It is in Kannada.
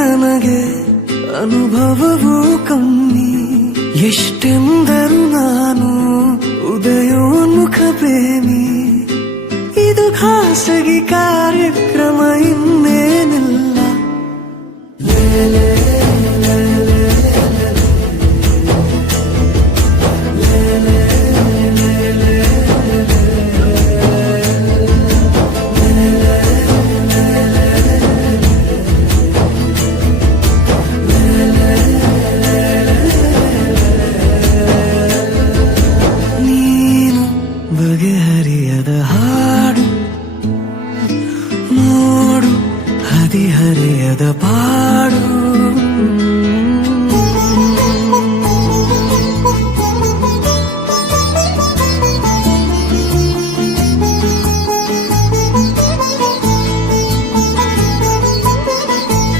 ನನಗೆ ಅನುಭವವೂ ಕಮ್ಮಿ. ಎಷ್ಟೆಂದರು ನಾನು ಉದಯೋನ್ಮುಖ ಪ್ರೇಮಿ. ಇದು ಖಾಸಗಿ ಕಾರ್ಯಕ್ರಮ, ಇನ್ನೇನಿಲ್ಲ. ಬಗೆಹರಿಯದ ಹಾಡು ನೋಡು, ಹದಿಹರೆಯದ ಪಾಡು.